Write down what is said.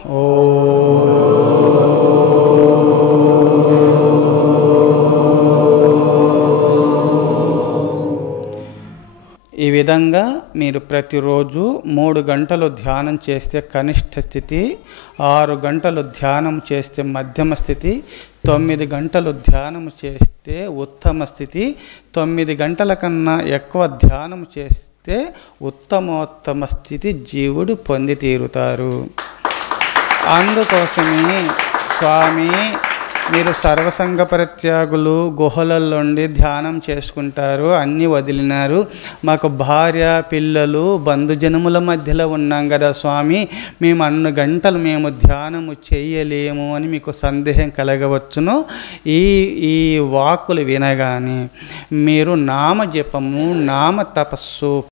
ఈ విధంగా మీరు ప్రతిరోజు 3 గంటలు ధ్యానం చేస్తే కనిష్ట స్థితి, 6 గంటలు ధ్యానం చేస్తే మధ్యమ స్థితి, 9 గంటలు ధ్యానం చేస్తే ఉత్తమ స్థితి, 9 గంటల కన్నా ఎక్కువ ధ్యానం చేస్తే ఉత్తమోత్తమ స్థితి జీవుడు పొంది తీరుతారు. అందుకోసమే స్వామి మీరు సర్వసంగ పరిత్యాగులు, గుహలలోండి ధ్యానం చేసుకుంటారు, అన్నీ వదిలినారు, మాకు భార్య పిల్లలు బంధుజనముల మధ్యలో ఉన్నాం కదా స్వామి, మేము అన్ని గంటలు మేము ధ్యానము చేయలేము అని మీకు సందేహం కలగవచ్చును. ఈ వాక్కులు వినగానే మీరు నామజపము, నామ తపస్సు